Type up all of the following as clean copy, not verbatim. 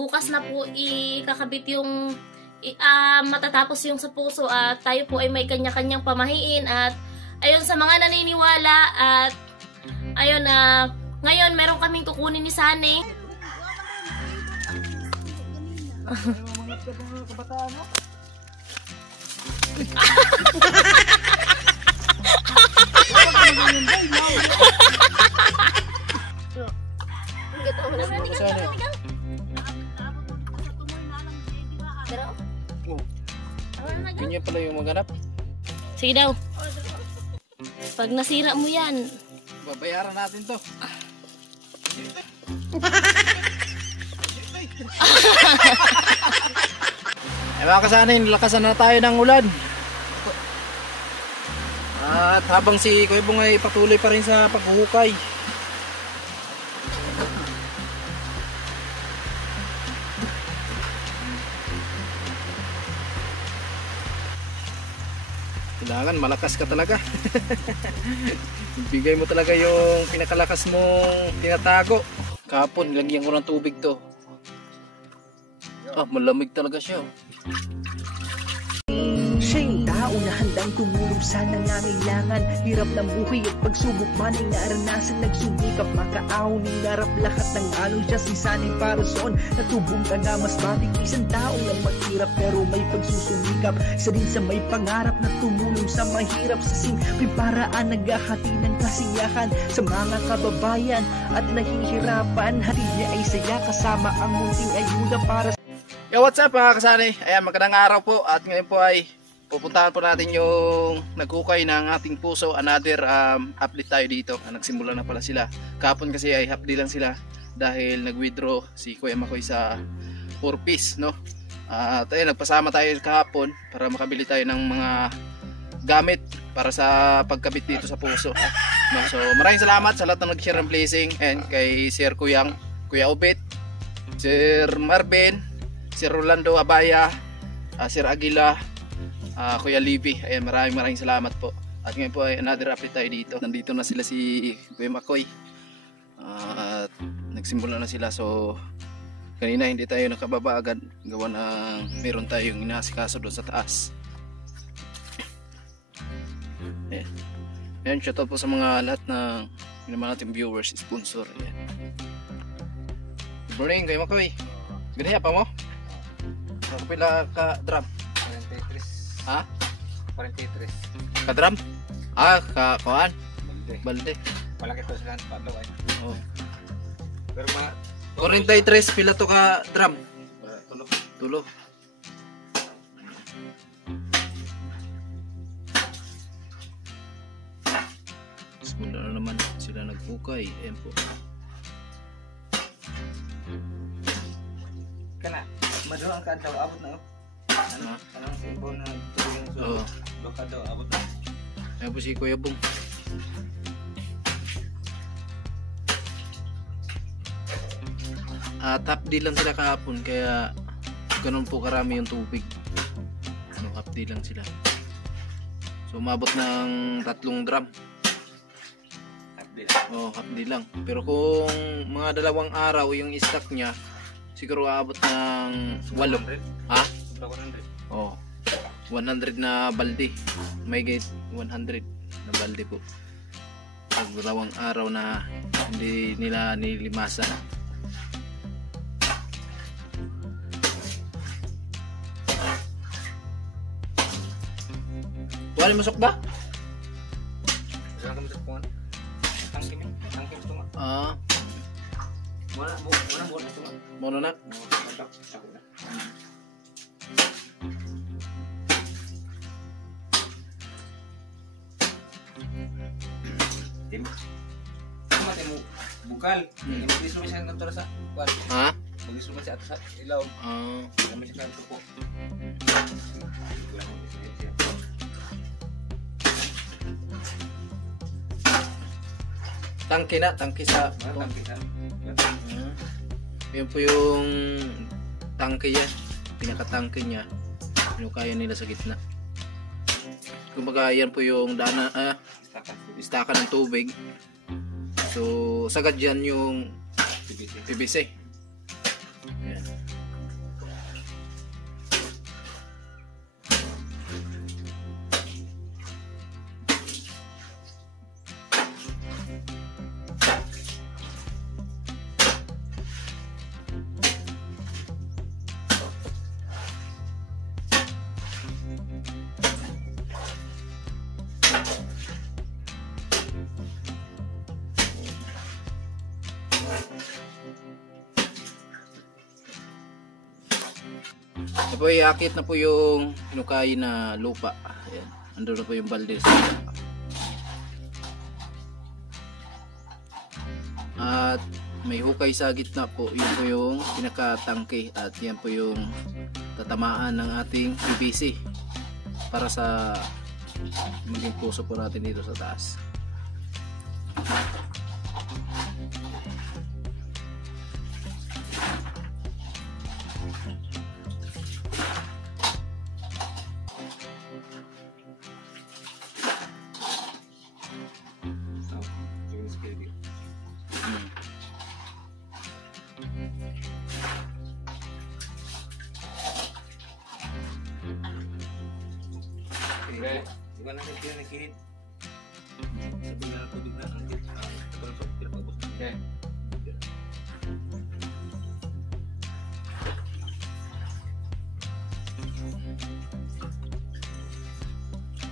bukas na po ikakabit yung matatapos yung sa puso at tayo po ay may kanya-kanyang pamahiin. At ayun, sa mga naniniwala at ayun, ngayon meron kaming kukunin ni Sunny. Ganyan pala yung maganap. Sige daw. Pag nasira mo yan, babayaran natin to. Eh mga kasanay, nalakasan na tayo ng ulan. At habang si Kuya Bong ay patuloy pa rin sa paghuhukay. Kailangan malakas ka talaga. Bigay mo talaga yung pinakalakas mong tinatago. Kahapon, lagyan ko ng tubig to. Malamig talaga siya. Siya yung tao na handang tumulong sa nangangailangan. Hirap ng buhay at pagsubok man ay naranasan. Nagsumikap makaaon ng narap lahat ng alon. Siya si Sunny Parason. Natubong ka na mas matik. Isang tao lang maghirap pero may pagsusumikap. Isa din sa may pangarap na tumulong sa mahirap. Sa simpleng paraan naghahati ng kasiyahan sa mga kababayan at nahihirapan. Hati niya ay saya kasama ang munting ayuda para. Yo, what's up mga kasanay? Ayan, magandang araw po. At ngayon po ay pupuntahan po natin yung naghukay ng ating puso. Another update tayo dito. Nagsimula na pala sila. Kahapon kasi ay half day lang sila dahil nag-withdraw si Kuya Makoy sa 4 piece, no? At ayun, nagpasama tayo kahapon para makabili tayo ng mga gamit para sa pagkabit dito sa puso, no? So maraming salamat sa lahat ng nag-share ng blessing, and kay Sir Kuyang, Kuya Obet, Sir Marvin, Sir Rolando Abaya, Sir Aguila, Kuya Livy. Ayan, maraming salamat po. At ngayon po ay another update tayo dito. Nandito na sila si Kuya Makoy. At nagsimula na sila. So kanina hindi tayo nakababa agad. Gawa ng meron tayong inaasikaso doon sa taas. Ayan. Ayan, shoutout po sa mga lahat ng naman natin viewers, sponsor. Ayan. Good morning, Kuya Makoy. Ganaya pa mo? Kapila ka drum? 43. Ha? 43. Ka drum? Kakuan? Balde. Malaki to sila palo ay. Oh. Pero mga 43 pila to ka drum? Tulo. Mula na naman sila naghukay. Ayan po. kana maduro ang kantaw abot na. Anong simbol na tubig ng sulo? Baka daw abot na. Ayan po si Kuya Bong. Top D lang sila kahapon kaya ganun po karami yung tubig. Half D lang sila. So umabot ng 3 drum. Half D lang. Pero kung mga 2 araw yung stock niya, siguro aabot ng 8. Ha? 100. Oh. 100 na balde. May gate 100 na balde po. Pag 2 araw na hindi nila nilimasan. Wala masok ba? Wala kami sa kuwan. Tangkim to nga. Wala to nga. Mono na. Tim. Mati mo bukal. Ibigis mo siya ng tura sa kuwan. Ha? Ibigis mo siya sa ilaw. Kami siya kanto po. Tangke na, tangke sa yun po yung tangke yan, pinakatangke nya, pinukaya nila sa gitna. Kumbaga yan po yung dana, istaka ng tubig. So sagad yan yung PVC. Yan. Ito po iakit na po yung hinukay na lupa. Ayan. Andun na po yung balde sa lupa. At may hukay sa gitna po. Yun po yung pinakatangke. At yan po yung tatamaan ng ating PVC para sa maging puso po natin dito sa taas. Okay. Iba na kayo nakihit. Sabi nga ng tubig na ang tip. Ang pinapagpos na. Okay.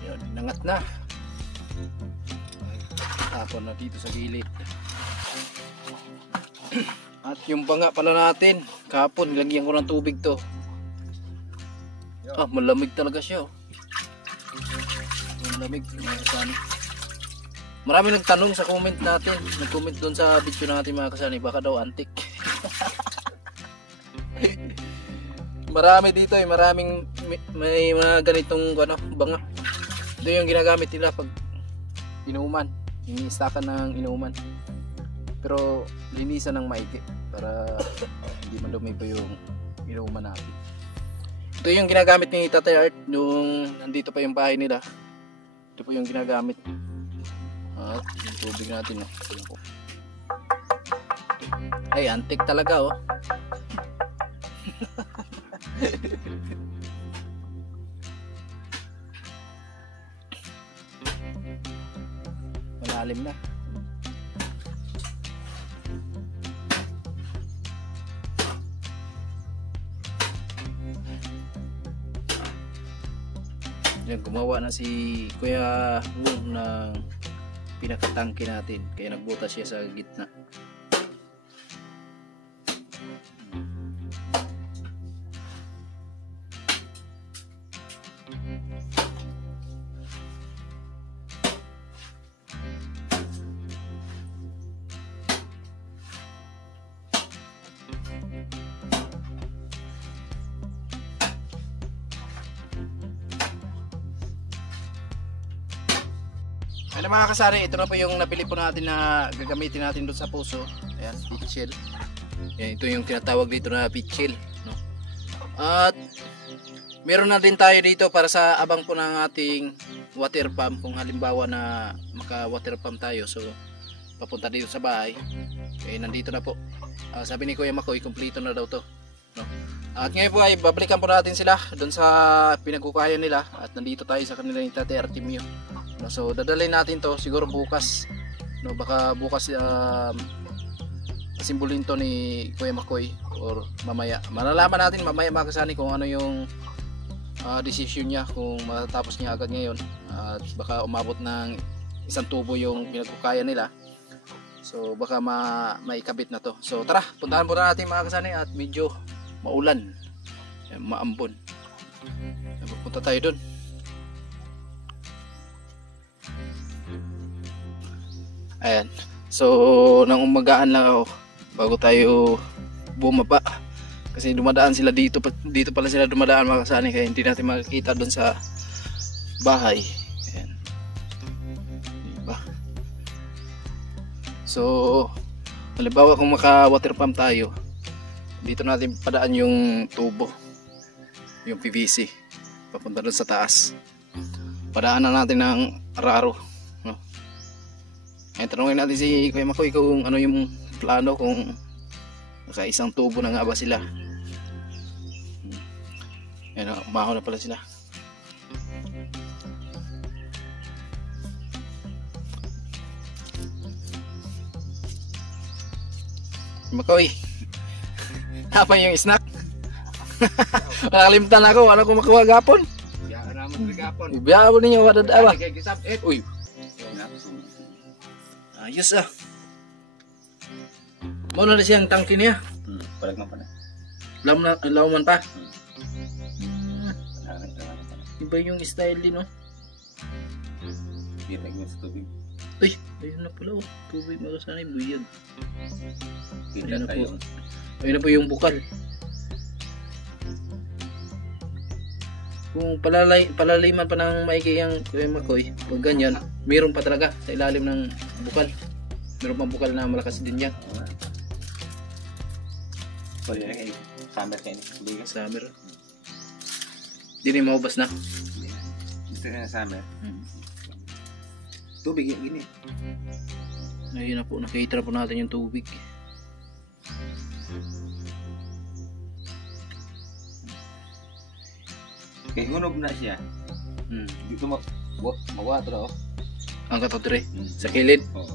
Yan, inangat na. Tapon na dito sa gilid. At yung banga pala natin, kahapon nilagyan ko ng tubig to. Malamig talaga siya. Malamig. Marami nagtanong sa comment natin. Nag-comment doon sa video natin mga kasani, baka daw antik. Marami dito maraming may mga ganitong banga. Ito yung ginagamit nila pag inuman, iniistakan ng inuman. Pero linisan ng maigi para hindi madumi pa yung inuman natin. Ito yung ginagamit ni Tatay Art nung nandito pa yung bahay nila. Ito po yung ginagamit. At yung tubig natin, no? Ay, antik talaga, oh. Malalim na. Yan, gumawa na si Kuya Wong ng pinakatangke natin, kaya nagbutas siya sa gitna. Ano mga kasari, ito na po yung napili po natin na gagamitin natin doon sa puso. Ayan, pitchel. Ayan, ito yung tinatawag dito na pitchel, no? At meron na din tayo dito para sa abang po ng ating water pump. Kung halimbawa na maka water pump tayo, so papunta dito sa bahay, nandito na po. Sabi ni Kuya Makoy, kumpleto na daw to, no? At ngayon po ay babalikan po natin sila doon sa pinagkukayan nila. At nandito tayo sa kanila ni Tatay Artemio. So dadalhin natin to siguro bukas, no? Baka bukas simbulin to ni Kuya Makoy or mamaya. Malalaman natin mamaya mga kasani kung ano yung decision niya, kung matatapos niya agad ngayon at baka umabot ng isang tubo yung pinagkukaya nila. So baka maikabit na to. So tara, puntahan po natin mga kasani at medyo maulan, maambon. Punta tayo dun. Ayan. So nang umagaan lang ako bago tayo bumaba. Kasi dumadaan sila dito pala sila dumadaan mga kasani, kaya hindi natin makikita doon sa bahay. Ayan. Diba? So halimbawa kung maka water pump tayo, dito natin padaan yung tubo, yung PVC papunta doon sa taas. Padaanan natin ng araro, no? Ngayon tanungin natin si Kuya Makoy kung ano yung plano, kung naka-isang tubo na nga ba sila. Ayan, umaho na pala sila. Makoy, apa yung snack? Nakalimutan ako, ano kung makuha gapon? Biyaan naman sa gapon. Ibiyaan mo ninyo, wadad ba? Uy, ayos ah. Muna na siyang tangki niya. Palag man pa na. Lauman pa. Iba yung style din, no? Pinag mo sa tubig. Uy, ayun na pala, oh. Tubig mga kasanay, buyag. Pinda Ayun na tayo. po. Ayun na po yung bukal. Kung palaliman pa ng maigi ang Kuya Makoy, pag ganyan, meron pa talaga sa ilalim ng bukal. Meron pang bukal na malakas din yan. Pwede na kayo. Summer kayo. Hindi ka. Summer. Hindi na maubas na. Gusto ka na summer. Tubig yung gini. Ayun na po, nakita po natin yung tubig. Kaya hunog na siya. Dito mawato na, oh. Ang katodre, sa kilid. Oo.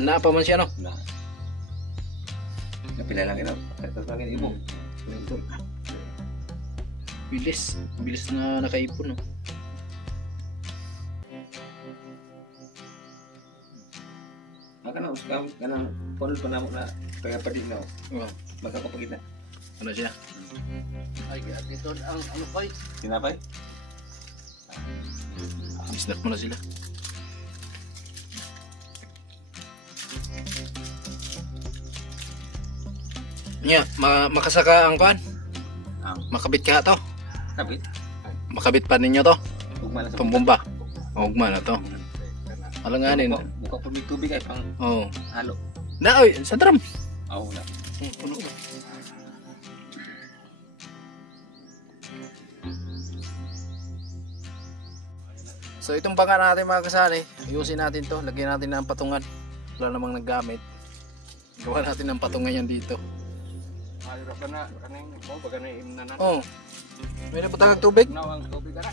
Napa man siya, no? Na. Napila lang ito. Ito lang yung ibo. Bilis. Bilis na nakaipon, no? Kanang punol pa na mo na kaya pa din na. Oh. Magkakapagit na. Ano siya? Ay, at ito ang ano pa eh. Tinapay? Snack mo na sila. Nya, makasaka ang kan? Makabit ka to? Kabit? Makabit pa ninyo to? Ugma na sa Pambomba? Ugma na to. Alanganin. Buka po may tubig ay pang Oo. halo. Na, oy, sa drum. Oo na. Puno ba? So itong banga natin mga kasani, ayusin natin to, lagyan natin ng patungan. Wala namang naggamit. Gawa natin ng patungan yan dito. Ayro ka na kaning mo baga na imnanan. Oh. May naputang tubig. Nawang tubig ara.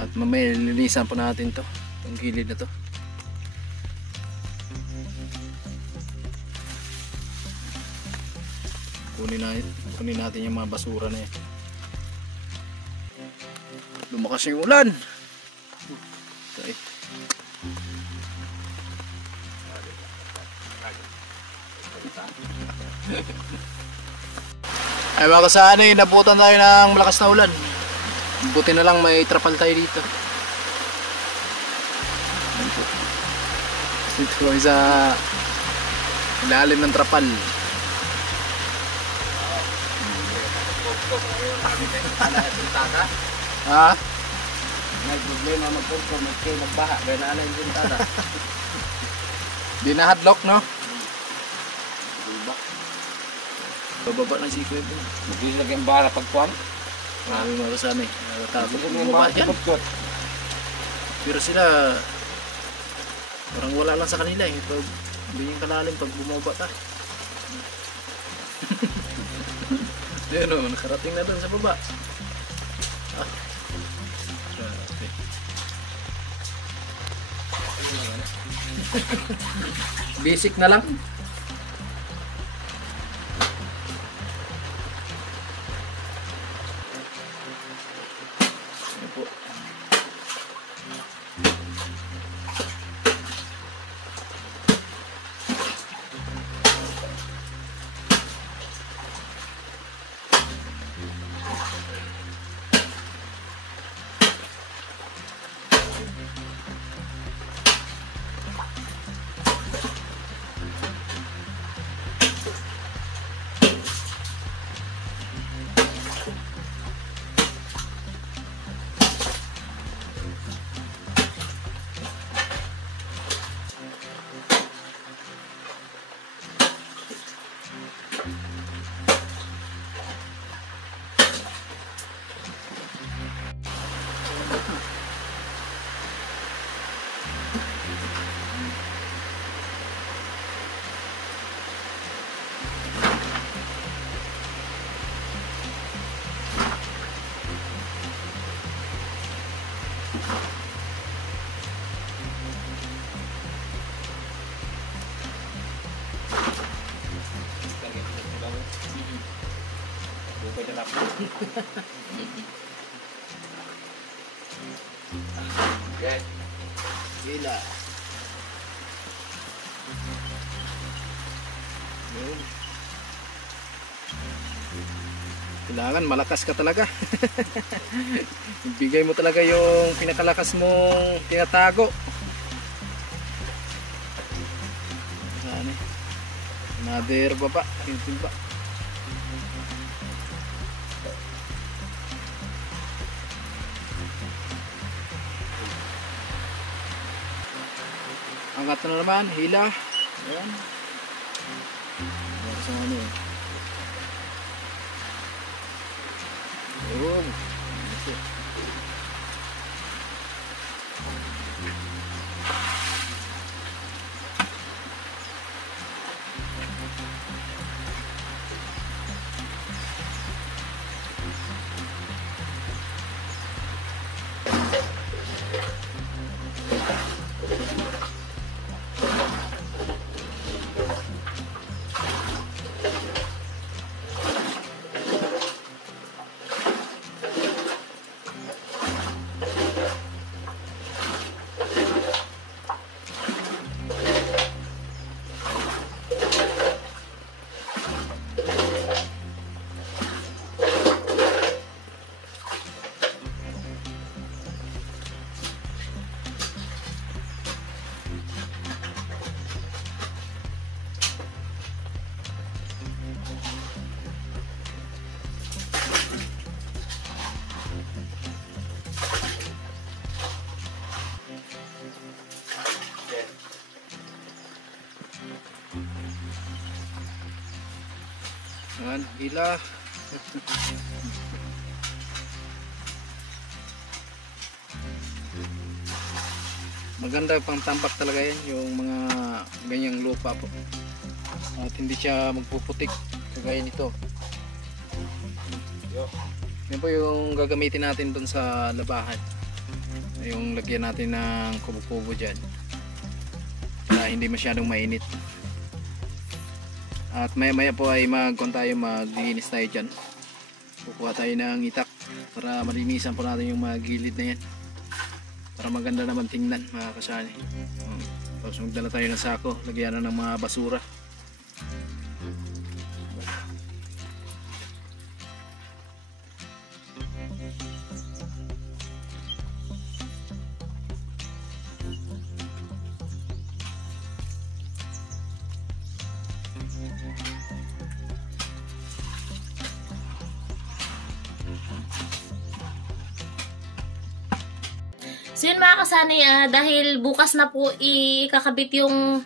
At mamaya linisan po natin to, yung gilid na to. Kunin natin yung mga basura na yan. Lumakas yung ulan. Okay. Ay mga kasani, nabutan tayo ng malakas na ulan. Buti na lang may trapal tayo dito. Dito kami sa ilalim ng trapal. Ha? May problema magpunto magbaha kaya na yung sintada. Di na hadlock, no? Bababa ng sikwe po. Mabilis lagi ang baha pagkuhan. Marami mga kasani. Takot Yung bumaba baha dyan. pagkuhan. Pero sila parang wala lang sa kanila eh. Pag hindi yung kalalim pag bumaba ta. Yun o, nakarating na doon sa baba. Ah. Grabe. Basic na lang. Yan po. Okay. Gila. Yun. Kailangan malakas ka talaga. Ibigay mo talaga yung pinakalakas mong tinatago. Ano? Another baba, timba. Angat na naman, hila. Ayan. Sa ano eh. Boom. Ayan, hila. Maganda pang tambak talaga yan, yung mga ganyang lupa po. At hindi siya magpuputik kagaya nito. Yan po yung gagamitin natin dun sa labahan. Yung lagyan natin ng kubo-kubo dyan para hindi masyadong mainit. At maya maya po ay maglinis tayo dyan. Kukuha tayo ng itak para malinisan po natin yung mga gilid na yan, para maganda naman tingnan mga kasani. Tapos magdala tayo ng sako, lagyan na ng mga basura. So yun mga kasani, dahil bukas na po ikakabit yung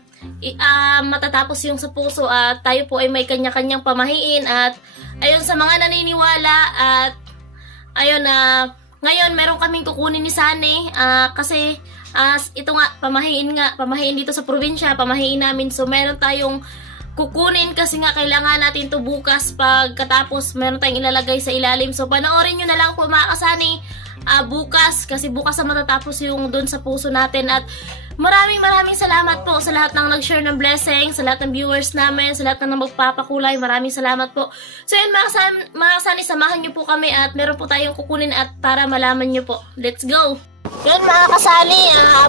matatapos yung sa puso at tayo po ay may kanya-kanyang pamahiin. At ayun, sa mga naniniwala at ayun, ngayon meron kaming kukunin ni Sunny kasi ito nga, pamahiin dito sa probinsya, pamahiin namin. So meron tayong kukunin kasi nga kailangan natin to bukas, pagkatapos meron tayong ilalagay sa ilalim. So panoorin nyo na lang po mga kasani bukas, kasi bukas na matatapos yung doon sa puso natin. At maraming salamat po sa lahat ng nag-share ng blessing, sa lahat ng viewers namin, sa lahat ng magpapakulay. Maraming salamat po. So yun mga kasani, samahan nyo po kami at meron po tayong kukunin at para malaman nyo po. Let's go! Yun mga kasani,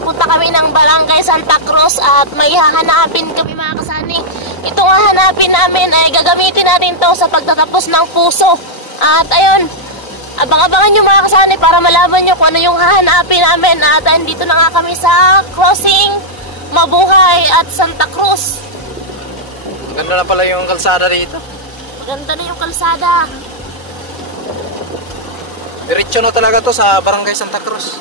punta kami ng Barangay Santa Cruz at may hahanapin kami mga kasani. Itong hahanapin namin ay gagamitin natin to sa pagtatapos ng puso. At ayun, abang-abangan nyo mga kasani para malaman nyo kung ano yung hahanapin namin. At dito na nga kami sa crossing Mabuhay at Santa Cruz. Maganda na pala yung kalsada dito. Maganda na yung kalsada. Diretso na talaga to sa Barangay Santa Cruz.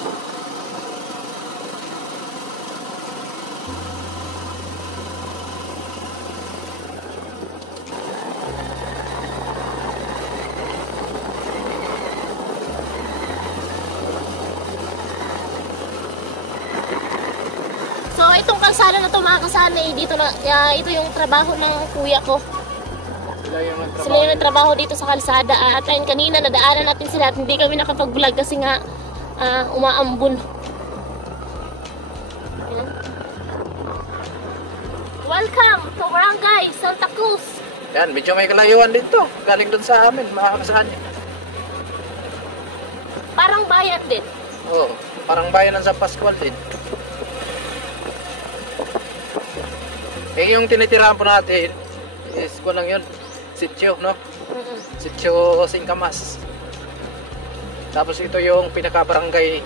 So itong kalsada na to mga kasani, dito na, ito yung trabaho ng kuya ko. Sila yung nagtrabaho dito sa kalsada. At ayun, kanina nadaanan natin sila at hindi kami nakapag-vlog kasi nga umaambon. Ayan. Welcome to Barangay Santa Cruz. Yan, medyo may kalayuan din to. Galing dun sa amin, mga kasani. Parang bayan din. Oo, parang bayan ng San Pascual din. Eh yung tinitirahan po natin is kung lang yun, sitio, no? Mm-mm. Sitio Singkamas. Tapos ito yung pinaka-barangay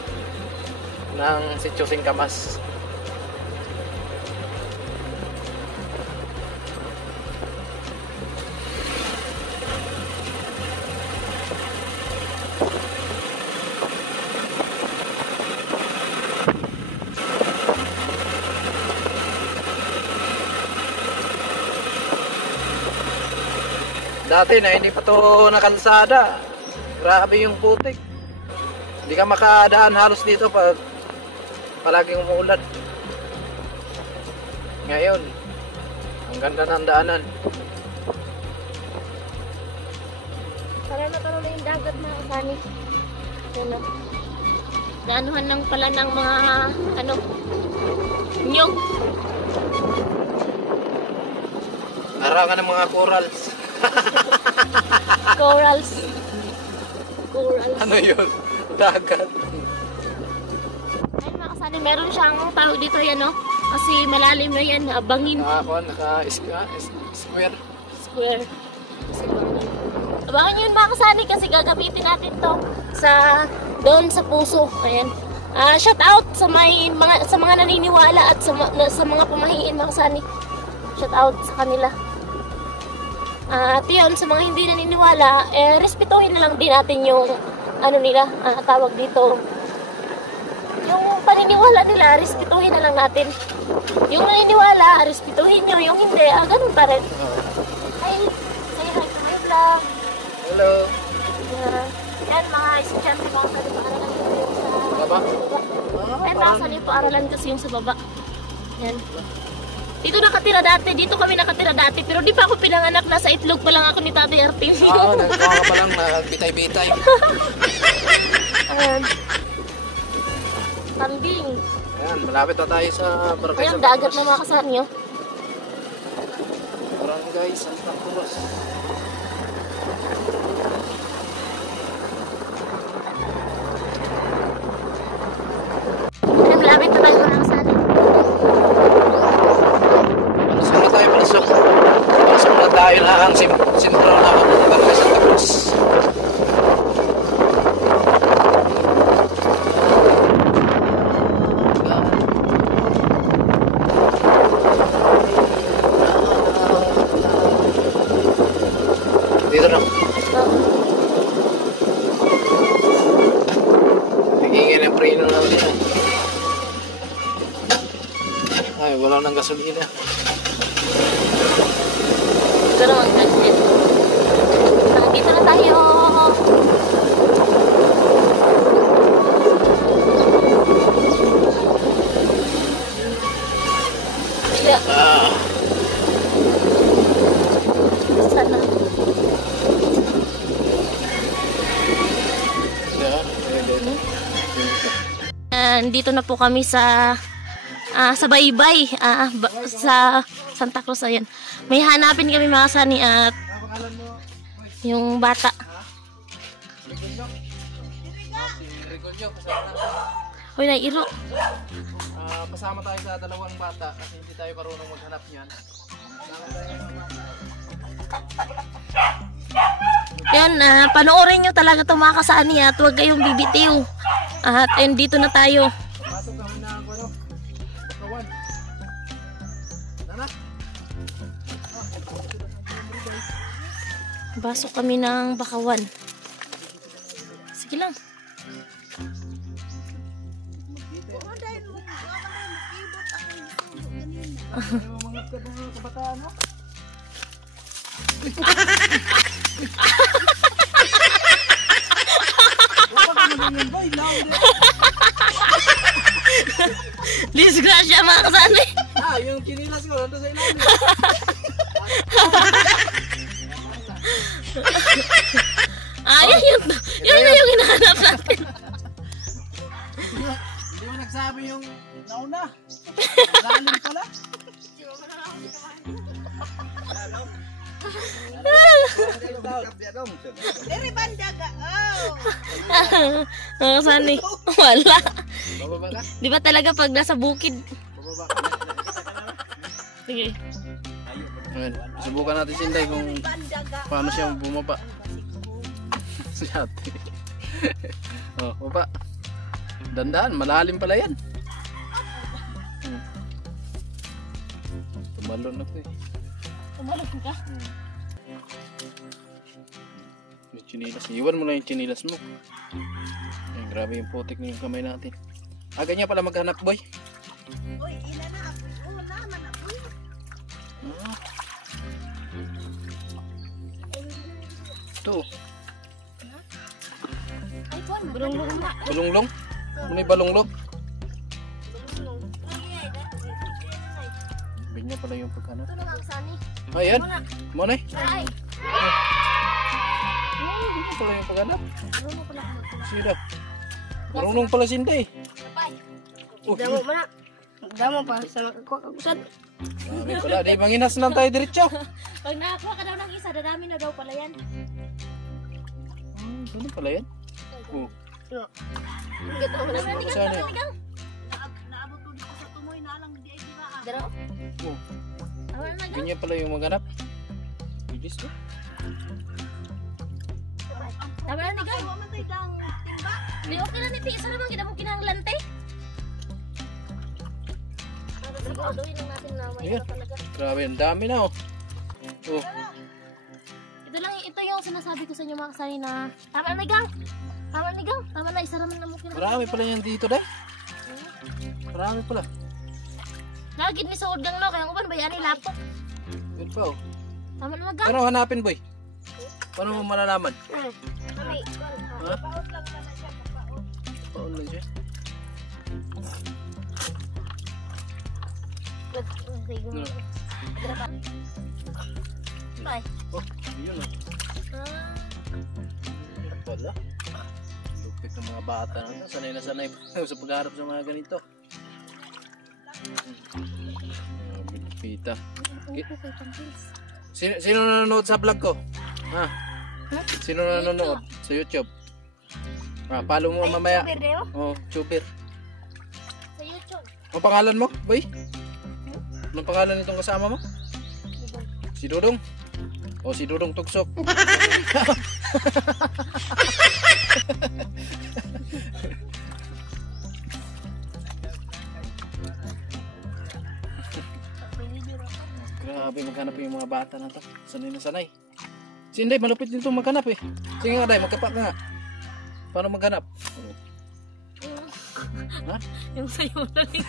ng Sitio Singkamas. Dati na hindi pa to nakalsada. Grabe yung putik. Hindi ka makadaan halos dito pag palaging umuulan. Ngayon, ang ganda ng daanan. Para na na yung dagat na Sani. Yan o. Naanuhan lang pala ng mga nyog. Arangan ng mga corals. Corals. Corals. Ano yun? Dagat. Ayun mga kasali, meron siyang tawag dito yan no? Kasi malalim na yan, bangin. Square. Square. Kasi bangin. Abangan yun mga kasali kasi gagamitin natin to sa doon sa puso. Ayan. Shout out sa mga naniniwala at sa mga pamahiin mga kasali. Shout out sa kanila. At yun, sa mga hindi naniniwala, respetuhin na lang din natin yung nila, tawag dito. Yung paniniwala nila, respetuhin na lang natin. Yung naniniwala, respetuhin nyo. Yung hindi, ganun pa rin. Hi, say hi to my vlog. Hello. Yan, mga estudyante mga kasali, paaralan kasi yung sa Baba? Ay, mga kasali, paaralan kasi yung sa baba. Yan. Dito nakatira dati, dito kami nakatira dati, pero di pa ako pinanganak, nasa itlog pa lang ako ni Tatay Artin. Nagkuha ka pa lang, nagbitay-bitay. Ayan. Kambing. Ayan, malapit na tayo sa Barangay Ayan, Santa dagat Cruz. na mga kasali nyo. Barangay Santa Cruz. Ayan, malapit na tayo mga kasali. Saan na tayo palasok? Palasok na tayo na ang sentro na Barangay Santa Cruz. Dito na. Nagingin ang preno na dito. Ay, wala nang gasolina. Pero ang ganit. Dito na tayo. Yeah. Sana. Dito na po kami sa Baybay, sa Santa Cruz. Ayan. May hanapin kami mga sani at yung bata. Hoy, nairo. Kasama tayo sa dalawang bata kasi hindi tayo marunong maghanap niyan. Yan, panoorin nyo talaga ito mga kasani at huwag kayong bibitiw. At dito na tayo. Pasok kami na ako, Bakawan. Nana? Basok kami ng Bakawan. Sige lang. Mga kabataan, no? Disgrasya mga kasani. Yung kinilas ko, nandun sa ilalim. Yun na yung hinahanap natin. Hindi mo nagsabi yung nauna. Lalim pala. Dari bandaga. Oh. Mga kasani. Wala. Bababa ka? Di ba talaga pag nasa bukid? Bababa ka. Sige. Ayan, subukan natin si Inday kung Bandaga. paano siya bumaba. Si ate. Oh, baba. Dandaan, malalim pala yan. Tumalon na po eh. Umalog ka. Yung chinilas. Iwan mo lang yung chinilas mo. Ayan, grabe yung putik na yung kamay natin. Ganyan pala maghanap, boy. Uy, ina na ako. Oo naman ako. Ito. Ay, kuwan. Bulong-bulong na. Balunglong. Ano yung balunglong? Ganyan pala yung paghanap. Ito lang ang sani. Ayan. Muna eh. Ay. Ganyan pala yung paghanap. Ano mo pala ako? Sira. Marunong pala si Inday. Damo mo na. Damo pa sa magkakusad. Dami pala. Di manginas lang tayo diretso. Pag nakakuha ka daw ng isa, dadami na daw pala yan. Ano pala yan? Oh. Ganda mo na. Saan eh? Naabot ko dito sa tumoy na lang di ay tiraan. Dara. Oh. Awan na. Ganyan pala yung maghanap. Bilis ko. Tama na ni Gang. Ay, man tayo dang timba. Di okay na ni Pi. Isa naman kita mo kinanglante. Siguraduhin lang natin na may Ayan. iba talaga. Grabe, ang dami na oh. Oh. Ito yung sinasabi ko sa inyo mga kasani na tama na ni Gang. Tama na ni Gang. Tama na. Isa naman na mo kinanglante. Marami pala yan dito dahil. Marami pala. Lagi ni sa udang no. Kaya uban bayani lapok. Yun pa oh. Tama na Gang. Pero hanapin boy. Paano mo malalaman? Kami. Ha? Paot lang naman siya. Paot. Paano lang siya? Siguro. Bye. Oh, yun oh. Wala. Lupit ng mga bata na to. Sanay na sanay sa pagharap sa mga ganito. Bilipita. Sino nanonood sa vlog ko? Ha? Sino nanonood sa YouTube? Follow mo mamaya. Oh, Chubir. Sa YouTube. Ang pangalan mo, boy? Anong pangalan nitong kasama mo? Si Dudong. O si Dudong Tugsok. Grabe maghanap yung mga bata na to. Sanay na sanay. Si Inday, malupit din itong maghanap eh. Sige nga Day, magkapak ka nga. Paano maghanap? Ha? Yung sayo na rin.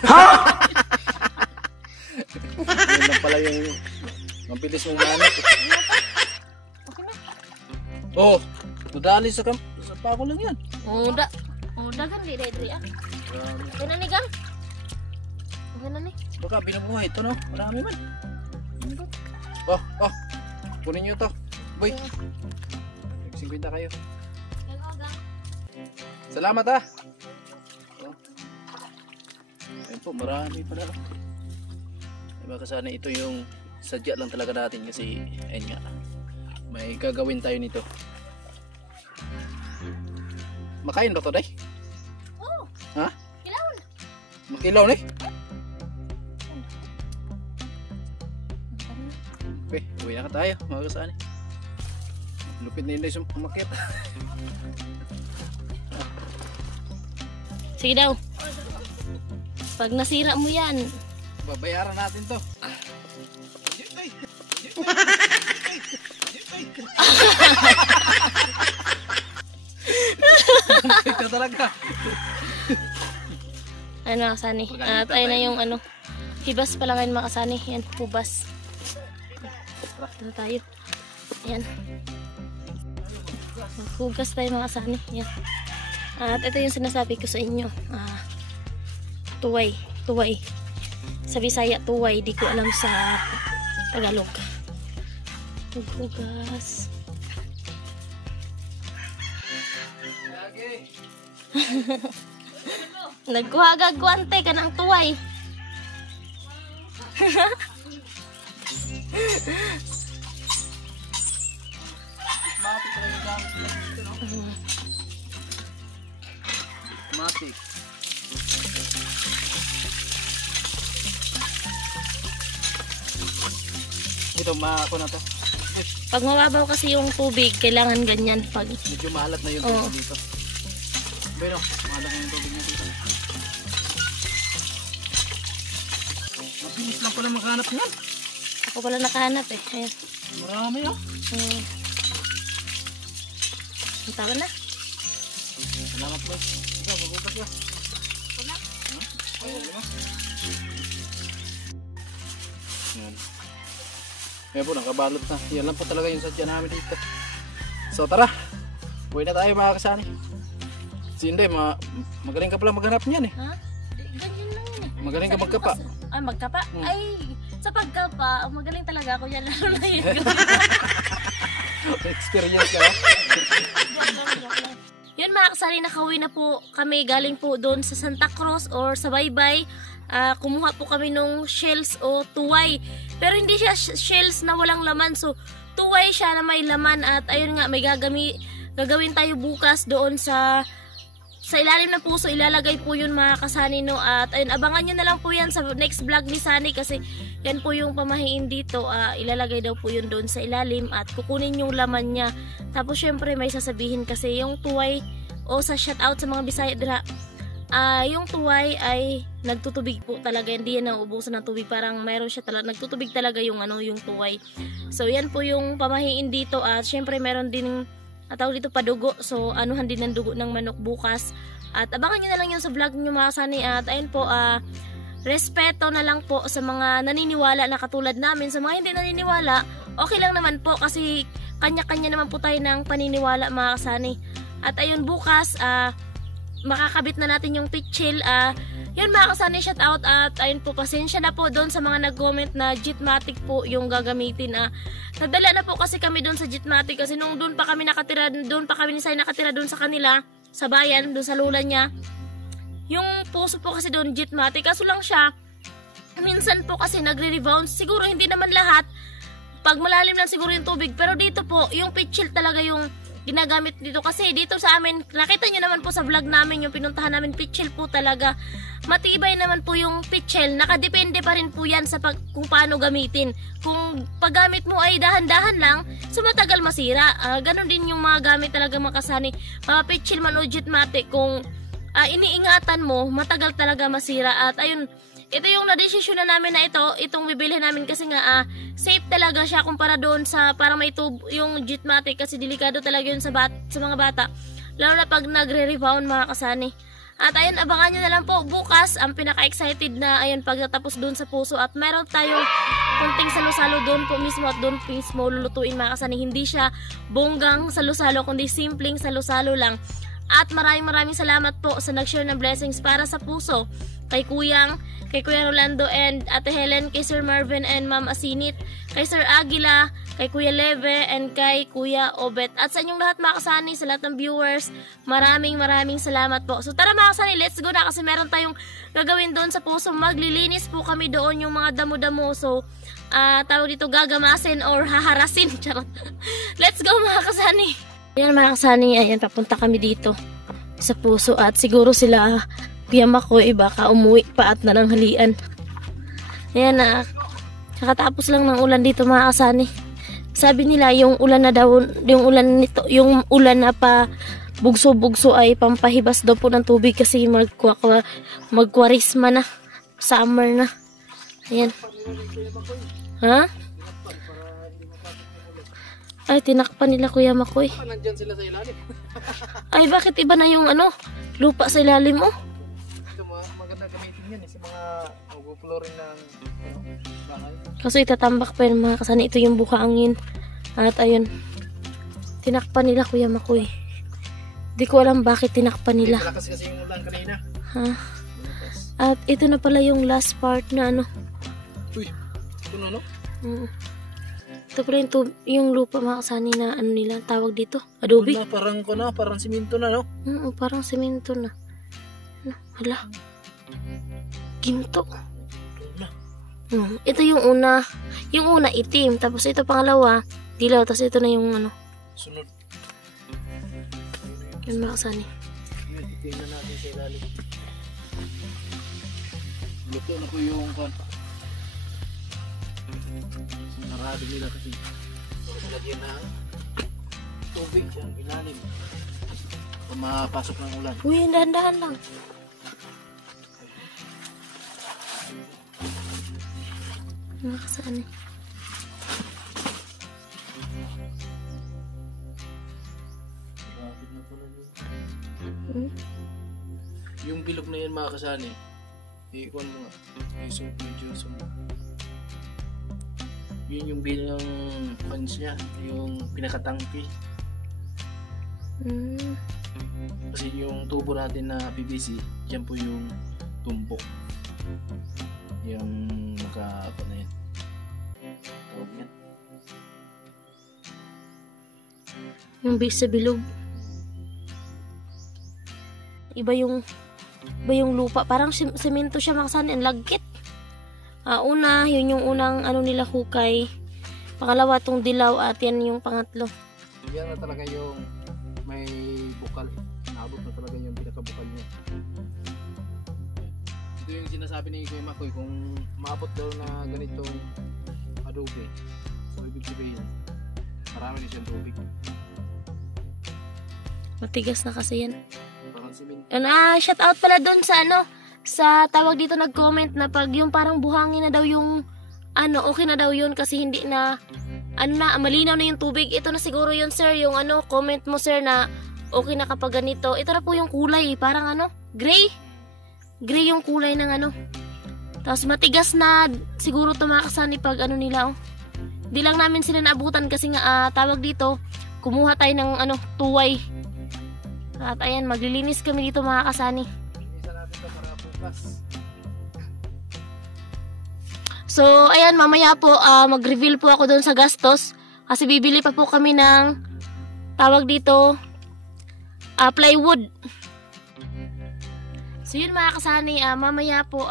Yun lang pala yung mabilis mong manap eh. Okay na. Oh, nadali sa pako lang yan. Uda. Uda kan di dai ah. Okay na ni Gang. Okay na ni. Baka binubuhay ito no? Marami man. Oh, kunin nyo to. Boy, 50 kayo. Salamat ha. Oh. Ayun po, marami pala. Diba kasana ito yung sadya lang talaga natin kasi ayun nga, may gagawin tayo nito. Makain ba to, Day? Oh. Ha? Kilawon. Makilaw na eh. Okay, uwi na ka tayo mga kasani. Lupit na yun Day umakyat. Sige daw. Pag nasira mo yan, Babayaran natin to. Ito talaga. ano kasani. At ayun na yung ano. Hibas pala ngayon mga kasani. Yan, hubas. Ito tayo. Yan. Hugas tayo mga kasani. Yan. At ito yung sinasabi ko sa inyo. Tuway. Tuway. Sa Bisaya, tuway. Di ko alam sa Tagalog. Hugas. Nagkuha gagwante ka ng tuway. Matik. Ito, ako na to. Pag mababaw kasi yung tubig, kailangan ganyan. Pag Medyo maalat na yung Oo. tubig dito. Bueno, maalat na yung tubig niya dito. Mabilis lang pala maghanap niyan. ako pala nakahanap eh. Ayan. Marami oh. Ang tawa na. Salamat po. Ikaw, magugas ko. Yan. Kaya po, nakabalot na. Yan lang po talaga yung sadya namin dito. So tara, uwi na tayo mga kasani. Si Inday, magaling ka pala maghanap niyan eh. Ha? Ganyan lang yun eh. Magaling ka Sabi ko magkapa. kasi- Ay, magkapa? Hmm. Ay, sa pagkapa, magaling talaga ako yan. Lalo na yun. Experience ka. Yun mga kasari, nakauwi na po kami galing po doon sa Santa Cruz or sa Baybay. Kumuha po kami nung shells o tuway. Pero hindi siya shells na walang laman. So, tuway siya na may laman. At ayun nga, may gagawin tayo bukas doon sa ilalim ng puso. Ilalagay po yun mga kasani, no. At ayun, abangan nyo na lang po yan sa next vlog ni Sunny. Kasi yan po yung pamahiin dito. Ilalagay daw po yun doon sa ilalim. At kukunin yung laman niya. Tapos syempre may sasabihin kasi yung tuway o sa shoutout sa mga Bisaya dira. Yung tuway ay nagtutubig po talaga, hindi yan nauubusan ng tubig, parang mayroon siya talaga, nagtutubig talaga yung yung tuway. So yan po yung pamahiin dito at syempre meron din tawag dito padugo, so anuhan din ng dugo ng manok bukas. At abangan nyo na lang yun sa vlog nyo mga Sunny. At ayun po, respeto na lang po sa mga naniniwala na katulad namin. Sa mga hindi naniniwala, okay lang naman po kasi kanya-kanya naman po tayo ng paniniwala mga Sunny. At ayun bukas, makakabit na natin yung pitchil. Yun mga kasani, shout out. At ayun po, pasensya na po doon sa mga nag-comment na Jetmatic po yung gagamitin. Nadala na po kasi kami doon sa Jetmatic kasi nung doon pa kami nakatira, doon pa kami ni Sai nakatira doon sa kanila, sa bayan, doon sa lula niya. Yung puso po kasi doon Jetmatic, kaso lang siya minsan po kasi nagre-rebound. Siguro hindi naman lahat, pag malalim lang siguro yung tubig, pero dito po yung pitchil talaga yung ginagamit dito kasi dito sa amin, nakita nyo naman po sa vlog namin yung pinuntahan namin, pitchil po talaga. Matibay naman po yung pitchil, nakadepende pa rin po yan sa kung paano gamitin. Kung paggamit mo ay dahan-dahan lang, so matagal masira. Ganon din yung mga gamit talaga mga kasani, mga pitchil man o Jetmatic, kung iniingatan mo, matagal talaga masira. At ayun, ito yung na-desisyon na namin na itong bibilhin namin kasi nga safe talaga siya kumpara doon sa para may yung Jetmatic kasi delikado talaga yun sa mga bata. Lalo na pag nagre-rebound mga kasani. At ayun, abangan nyo na lang po bukas ang pinaka-excited na ayun pagtatapos doon sa puso. At meron tayong kunting salo-salo doon po mismo at doon mismo lulutuin mga kasani. Hindi siya bonggang salo-salo kundi simpleng salo-salo lang. At maraming salamat po sa nag-share ng blessings para sa puso. Kay Kuya Rolando and Ate Helen, kay Sir Marvin and Ma'am Asinit, kay Sir Aguila, kay Kuya Leve, and kay Kuya Obet. At sa inyong lahat mga kasani, sa lahat ng viewers, maraming salamat po. So tara mga kasani, let's go na kasi meron tayong gagawin doon sa puso. Maglilinis po kami doon yung mga damo-damo. So, tawag dito gagamasin or haharasin. Charot. Let's go mga kasani. Ayan mga kasani, ayan papunta kami dito sa puso at siguro sila piyama ko baka umuwi pa at nananghalian. Ayan kakatapos lang ng ulan dito mga kasani. Sabi nila yung ulan na daw, yung ulan na pa bugso-bugso ay pampahibas daw po ng tubig kasi magkwarisma na, summer na. Ayan. Ha? Ay, tinakpan nila Kuya Makoy. Nandyan sila sa ilalim. Ay, bakit iba na yung lupa sa ilalim mo? Ito, maganda gamitin yan sa mga mag-flooring ng bahay. Kaso itatambak pa yun mga kasani. Ito yung buhangin. At ayun, tinakpan nila Kuya Makoy. Di ko alam bakit tinakpan nila. Malakas kasi yung ulan kanina. Ha? At ito na pala yung last part na Uy, ito no? Ito pala yung lupa mga kasani na nila tawag dito. Adobe. Parang simento na, no? Parang simento na. Hala. Ginto. Ito yung una. Yung una itim. Tapos ito pangalawa dilaw. Tapos ito na yung Sunod. Yan mga kasani. Tingnan natin sa ilalim. Luto na po yung Narado nila kasi lagyan ng tubig ang ilalim. Kung mapasok ng ulan. Uy, dahan-dahan lang. Nakasaan eh. Hmm? Yung bilog na yan mga kasani, iikon mo nga. Medyo zoom. Yun yung bilang fans niya, yung pinakatangki. Hmm. Kasi yung tubo natin na PVC, dyan po yung tumpok. Yung naka-apa na yan. Tawag yan. Yung base sa bilog. Iba yung lupa. Parang semento siya mga kasani. Ang lagkit. Una, yun yung unang ano nila hukay. Pangalawa, tong dilaw at yan yung pangatlo. Yan na talaga yung may bukal. Naabot na talaga yung pinakabukal niya. Ito yung sinasabi ni Kuya Makoy, kung maabot daw na ganitong adobe, so ibig sabihin, marami na siyang tubig. Matigas na kasi yan. Parang simento. Shout out pala doon sa sa tawag dito nag-comment na pag yung parang buhangin na daw yung okay na daw yun kasi hindi na malinaw na yung tubig. Ito na siguro yun sir, yung comment mo sir na okay na kapag ganito. Ito na po yung kulay, parang gray yung kulay ng tapos matigas na siguro tumakasani pag nila Di lang namin sila naabutan kasi nga tawag dito, kumuha tayo ng tuway. At ayan, maglilinis kami dito mga kasani. Linisan natin ito para bukas. So, ayan, mamaya po, mag-reveal po ako doon sa gastos. Kasi bibili pa po kami ng, tawag dito, plywood. So, yun mga kasani, mamaya po,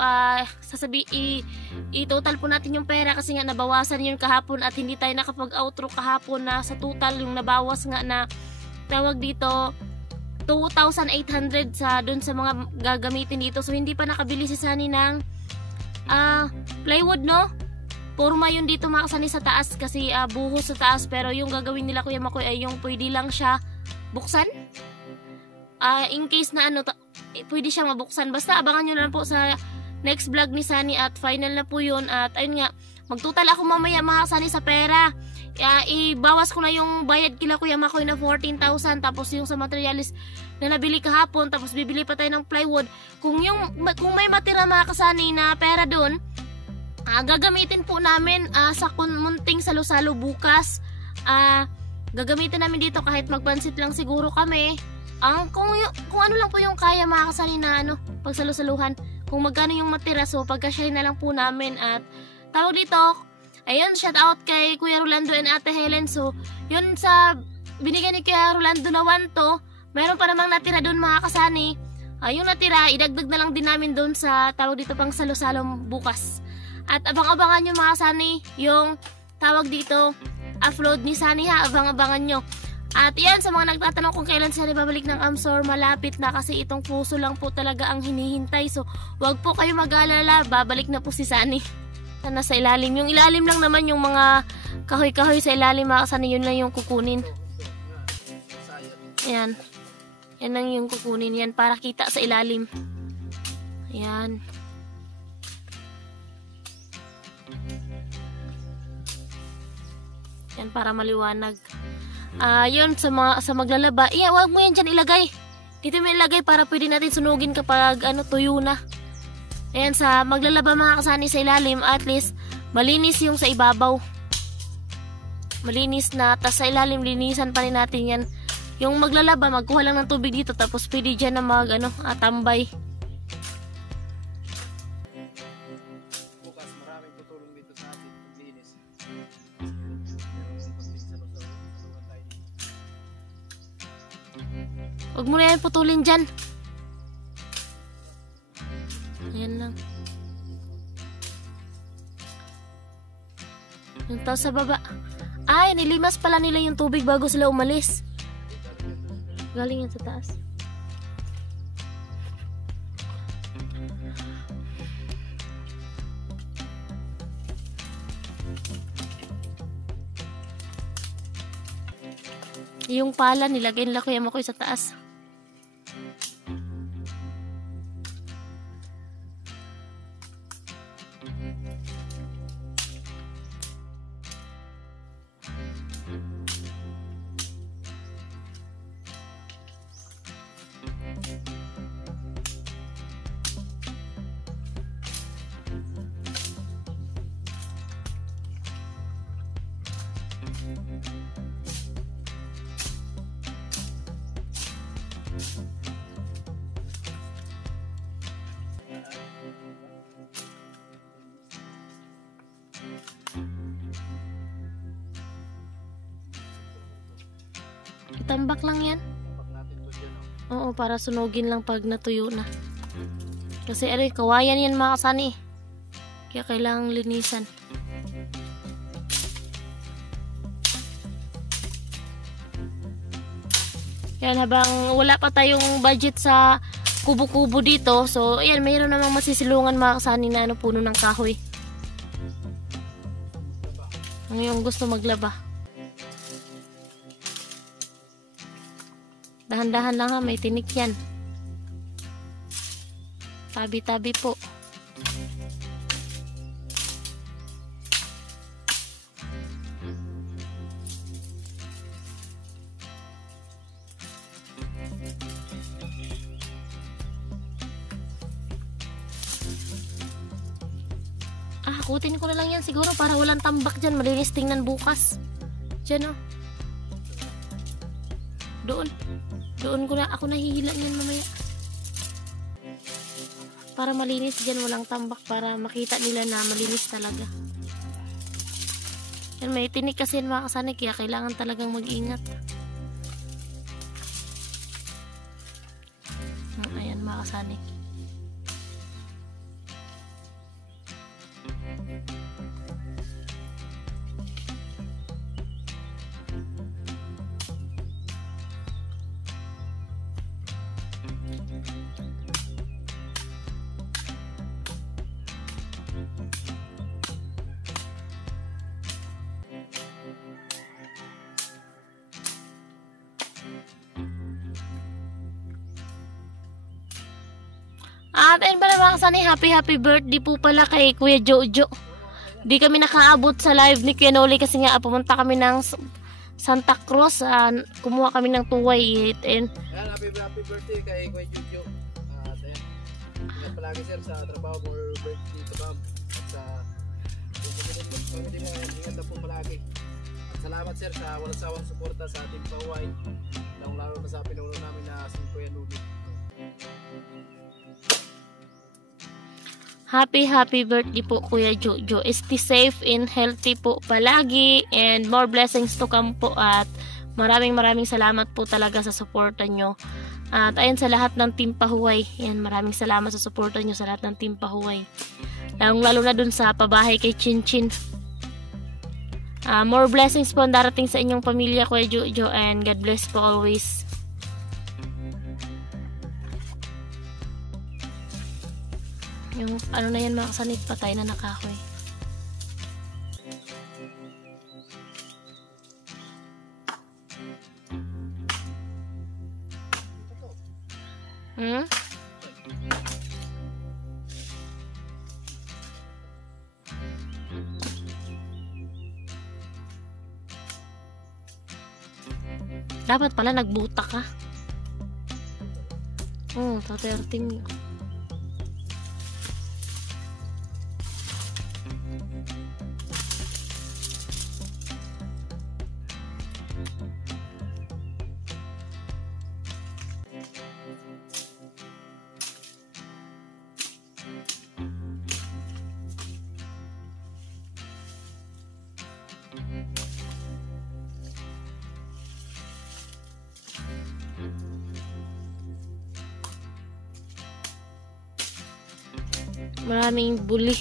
i-total po natin yung pera kasi nga nabawasan yun kahapon at hindi tayo nakapag-outro kahapon na sa total yung nabawas nga na, tawag dito, 2,800 doon sa mga gagamitin dito. So, hindi pa nakabili si Sunny ng plywood, no? Purma yun dito mga kasani sa taas kasi buhos sa taas. Pero yung gagawin nila Kuya Makoy ay yung pwede lang siya buksan. In case na pwede siya mabuksan. Basta abangan nyo na lang po sa next vlog ni Sunny at final na po yun. At ayun nga, magtutal ako mamaya mga kasani sa pera. Ibawas ko na yung bayad kila Kuya Makoy na 14,000 tapos yung sa materialis na nabili kahapon tapos bibili pa tayo ng plywood. Kung may matira mga kasani na pera doon, gagamitin po namin sa munting salo-salo bukas. Gagamitin namin dito kahit magpansit lang siguro kami. Kung ano lang po yung kaya mga kasani na pagsalusaluhan. Kung magkano yung matira, so pagkasyahin na lang po namin. At tawag dito, ayun, shout out kay Kuya Rolando and Ate Helen. So, yun sa binigay ni Kuya Rolando na 1 to, meron pa namang natira doon mga kasani. Yung natira, idagdag na lang din namin doon sa tawag dito pang salo-salom bukas. At abang-abangan nyo mga kasani, yung tawag dito, upload ni Sunny ha, abang-abangan nyo. At yan, sa mga nagtatanong kung kailan siya babalik ng Amsor, malapit na kasi itong puso lang po talaga ang hinihintay. So, wag po kayo mag-alala, babalik na po si Sunny. Nasa ilalim. Yung ilalim lang naman yung mga kahoy-kahoy sa ilalim mga kasani, yun lang yung kukunin. Ayan. Yan lang yung kukunin yan para kita sa ilalim. Ayan. Yan para maliwanag. Yun sa maglalaba. Wag mo yan dyan ilagay. Dito mo ilagay para pwede natin sunugin kapag tuyo na. Ayan, sa maglalaba mga kasani sa ilalim, at least malinis yung sa ibabaw. Malinis na, tas sa ilalim linisan pa rin natin yan. Yung maglalaba, magkuha lang ng tubig dito, tapos pwede dyan na tambay. Bukas maraming tutulong dito sa atin paglinis. Huwag mo na yan putulin dyan. Ayan lang. Yung tao sa baba. Ay, nilimas pala nila yung tubig bago sila umalis. Galing yan sa taas. Yung pala, nilagay nila Kuya Makoy sa taas. Itambak lang yan. Oo, para sunugin lang pag natuyo na. Kasi kawayan yan mga kasani. Kaya kailangang linisan. Yan, habang wala pa tayong budget sa kubo-kubo dito. So, ayan, mayroon namang masisilungan mga kasani na puno ng kahoy. Ang yung gusto maglaba. Dahan-dahan lang ha, may tinik yan. Tabi-tabi po. Hakutin ko na lang yan siguro para walang tambak dyan. Malinis tingnan bukas. Dyan o. Doon ko na ako nahihila niyan mamaya. Para malinis dyan, walang tambak, para makita nila na malinis talaga. Yan, may tinik kasi mga kasani, kaya kailangan talagang mag-ingat. Ayan mga kasani. At ayun pala mga kasani, happy birthday po pala kay Kuya Jojo. Di kami nakaabot sa live ni Kuya Noli kasi nga pumunta kami ng Santa Cruz. Kumuha kami ng tuway. Ayan, happy birthday kay Kuya Jojo. At ayan, ingat palagi sir sa trabaho mo, birthday to ma'am. At sa family mo, ingat na po palagi. At salamat sir sa walang sawang suporta sa ating paway. Lalo na sa pinuno namin na si Kuya Noli. Happy birthday po Kuya Jojo. Stay safe and healthy po palagi and more blessings to come po, at maraming salamat po talaga sa suporta nyo. At ayan sa lahat ng Team Pahuway. Yan, maraming salamat sa suporta nyo sa lahat ng Team Pahuway. Lalo na dun sa pabahay kay Chinchin. More blessings po ang darating sa inyong pamilya Kuya Jojo, and God bless po always. Yung ano na yan mga kasanit, patay na nakahoy. Dapat pala nagbuta ka. Taterting. Maraming buli.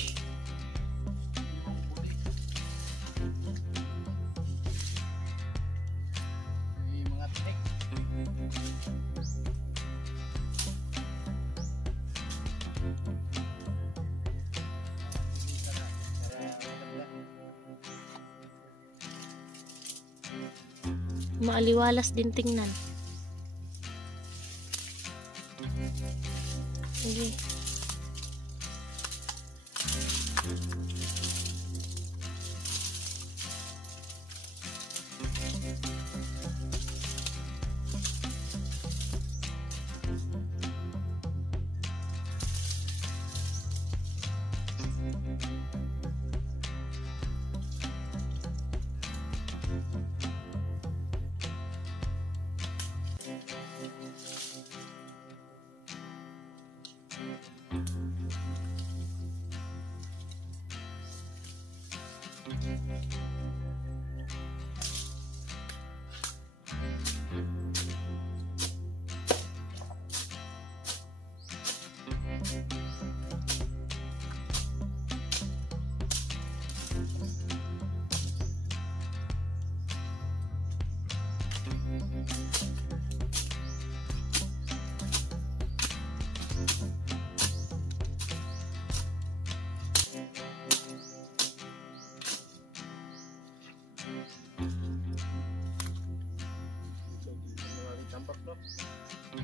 Mga tinik. Maaliwalas din tingnan. Sige.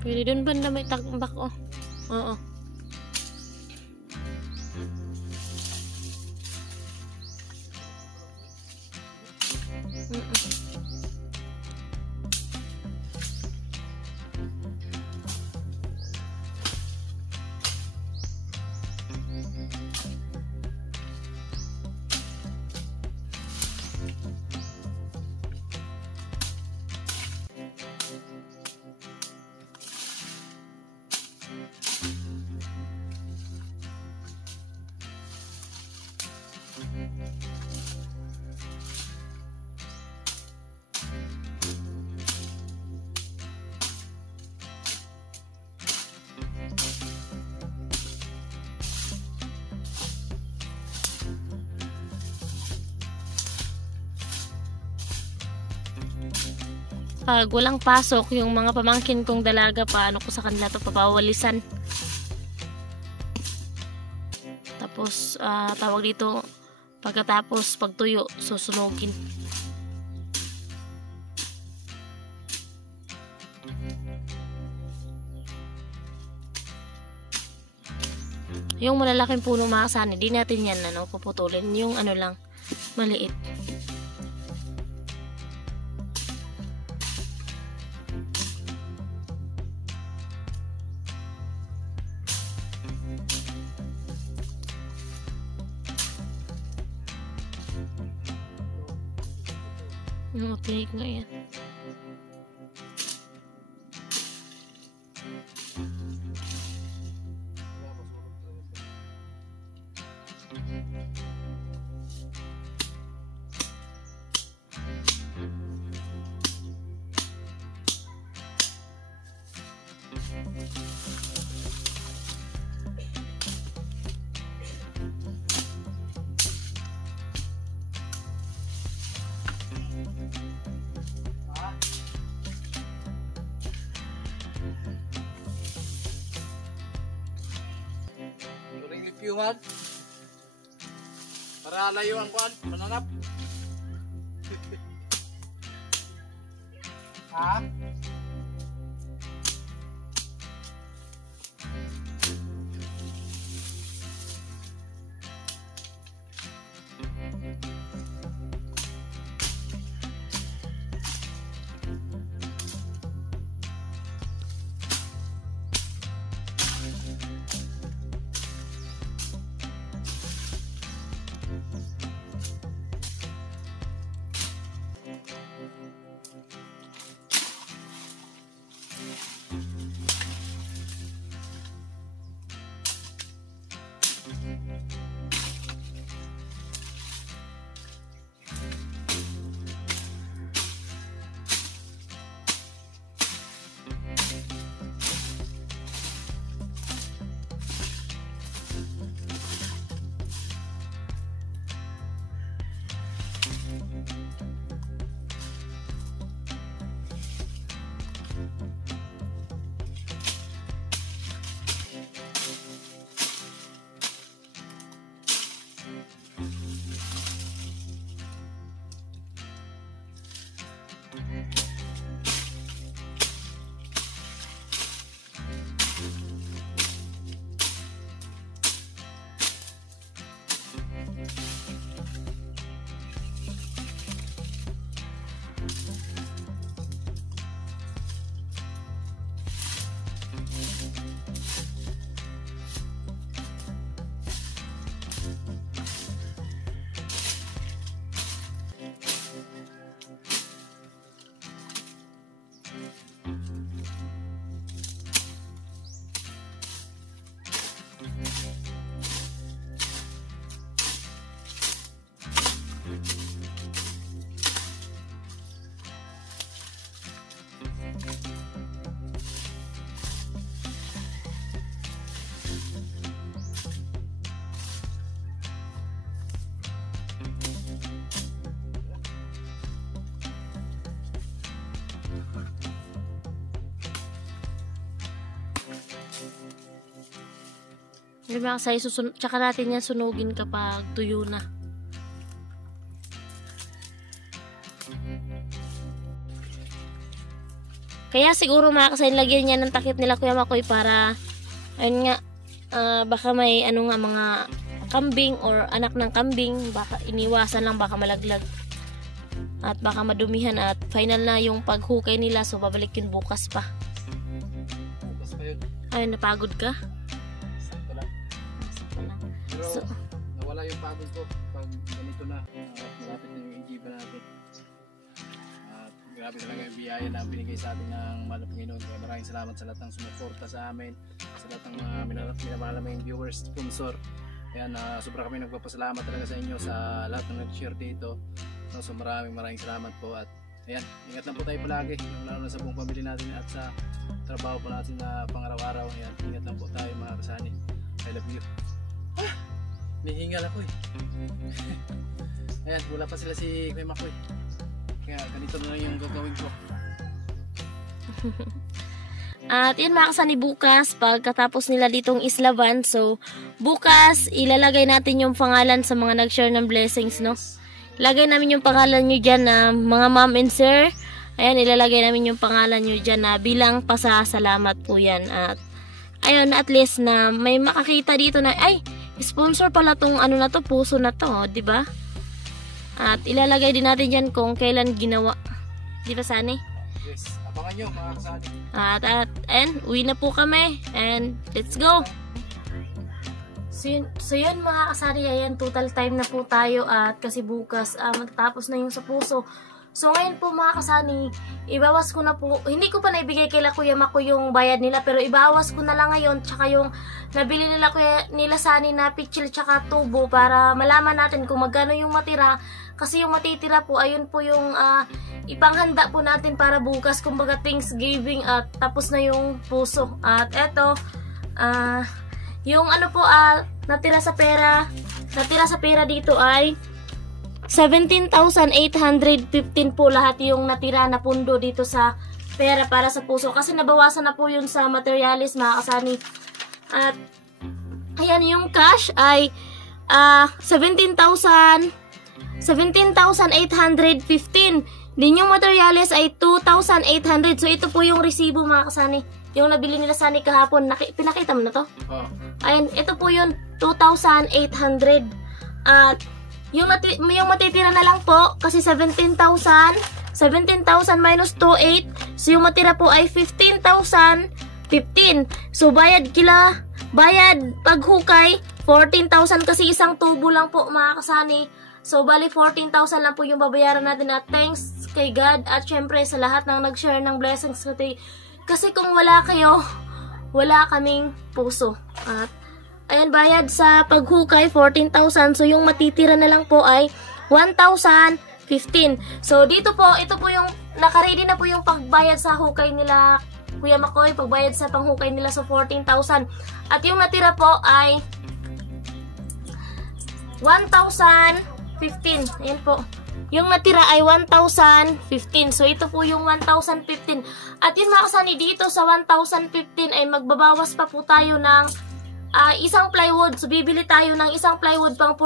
Pwede dun banda may tambak, oh. Oo. Pag walang pasok, yung mga pamangkin kong dalaga, paano ko sa kanila to papawalisan. Tapos, tawag dito, pagkatapos, pagtuyo, susunugin. Yung malalaking puno mga kasani, di natin yan, puputulin. Yung lang, maliit. Yung tinik nga yan. Yung para layo ang kuan, mananap. Ha? Yung mga kasay, tsaka natin yan sunugin kapag tuyo na. Kaya siguro mga kasay, lagyan niya ng takip nila Kuya Makoy para, ayun nga, baka may ano nga, mga kambing or anak ng kambing, baka iniwasan lang, baka malaglag. At baka madumihan at final na yung paghukay nila, so babalik yun bukas pa. Bukas pa yun. Ay, napagod ka? Sakto lang. Pero So, nawala yung pagod ko pag ganito na. Malapit na yung injiba natin. At grabe talaga yung biyaya na binigay sa atin ng mahal na Panginoon. Kaya maraming salamat sa lahat ng sumuporta sa amin, sa lahat ng mga minamahal naming viewers, sponsor. Ayan, sobra kami nagpapasalamat talaga sa inyo sa lahat ng nag-share dito. So maraming salamat po at ayan, ingat lang po tayo palagi, lalo na sa buong pamilya natin at sa trabaho po natin na pang-araw-araw. Ayan, ingat lang po tayo mga kasani. I love you. Nihingal ako eh. Ayan, wala pa sila si Kuya Makoy. Kaya ganito na lang yung gagawin ko. at yun mga kasani, bukas pagkatapos nila ditong islaban, so bukas ilalagay natin yung pangalan sa mga nag-share ng blessings, no? Lagay namin yung pangalan nyo dyan na mga ma'am and sir. Ayan, ilalagay namin yung pangalan nyo dyan na bilang pasasalamat po yan. At ayun, at least na may makakita dito na, ay, sponsor pala tong ano na to, puso na to, di ba? At ilalagay din natin dyan kung kailan ginawa. Di ba, Sani? Yes, abangan nyo mga kasani. At and uwi na po kami. And let's go! So yun mga kasari, ayan, total time na po tayo at kasi bukas matatapos na yung sa puso. So ngayon po mga kasani, ibawas ko na po, hindi ko pa naibigay kay Kuya Makoy yung bayad nila, pero ibawas ko na lang ngayon, tsaka yung nabili nila Sani na pitchil tsaka tubo para malaman natin kung magkano yung matira. Kasi yung matitira po, ayun po yung ipanghanda po natin para bukas, kumbaga Thanksgiving at tapos na yung puso. At eto, yung ano po, natira sa pera dito ay 17,815 po lahat yung natira na pundo dito sa pera para sa puso. Kasi nabawasan na po yun sa materialis mga kasani. At ayan, yung cash ay 17,815. Din yung materialis ay 2,800. So ito po yung resibo mga kasani. Yung nabili nila Sani kahapon. Pinakita mo na to? Oh. Ayan, ito po yun, 2,800. At yung matitira na lang po, kasi 17,000 minus 2,800. So yung matira po ay 15,015. So bayad paghukay, 14,000 kasi isang tubo lang po mga kasani. So bali 14,000 lang po yung babayaran natin at thanks kay God at syempre sa lahat ng nag-share ng blessings natin. Kasi kung wala kayo, wala kaming puso. At ayan, bayad sa paghukay 14,000. So yung matitira na lang po ay 1,015. So dito po, ito po yung nakaready na po yung pagbayad sa hukay nila Kuya Makoy, pagbayad sa panghukay nila sa 14,000. At yung natira po ay 1,015. Ayan po. Yung natira ay 1,015. So, ito po yung 1,015. At yun mga kasani, dito sa 1,015 ay magbabawas pa po tayo ng isang plywood. So, bibili tayo ng isang plywood pang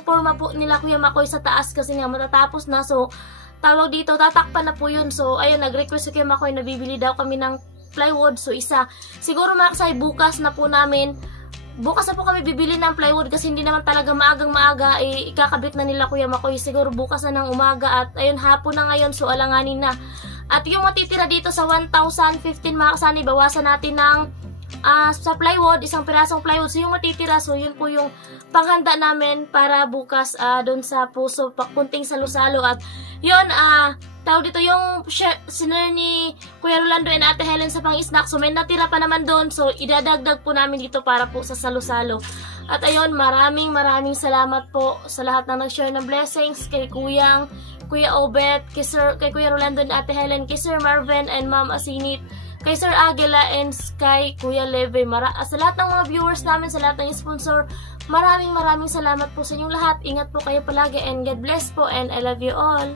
forma po nila Kuya Makoy sa taas kasi nga matatapos na. So, tawag dito, tatakpan na po yun. So, ayun, nag-request si Kuya Makoy na bibili daw kami ng plywood. So, isa. Siguro mga kasani, bukas na po kami bibili ng plywood kasi hindi naman talaga maagang-maaga ikakabit na nila Kuya Makoy. Siguro bukas na ng umaga at ayun, hapon na ngayon, so alanganin na. At yung matitira dito sa 1,015 mga kasani, bawasan natin ng sa plywood, isang pirasong plywood. So yung matitira, so yun po yung panghanda namin para bukas doon sa puso, kunting salo-salo. At yun, tawag dito yung sinare ni Kuya Rolando and Ate Helen sa pang-snack. So may natira pa naman doon. So idadagdag po namin dito para po sa salo-salo. At ayun, maraming salamat po sa lahat ng nag-share ng blessings. Kay Kuya Obet, kay Kuya Rolando and Ate Helen, kay Sir Marvin and Ma'am Asinit, kay Sir Aguila and kay Kuya Leve. Sa lahat ng mga viewers namin, sa lahat ng sponsor, maraming salamat po sa inyong lahat. Ingat po kayo palagi and God bless po and I love you all.